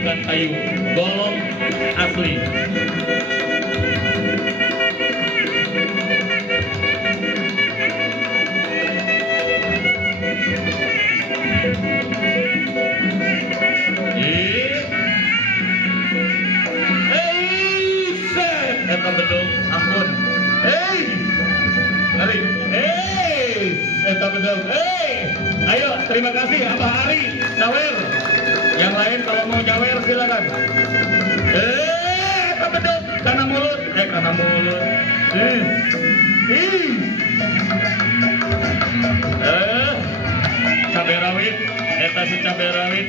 menggunakan kayu golong asli. Eta bedog ampun. Hari. Eta bedog. Ayo, terima kasih Abah Ari, Sawer. Yang lain kalau mau nyawer silakan. Eta bedog karena mulut. Karena mulut. Cabai rawit, eta si cabai rawit.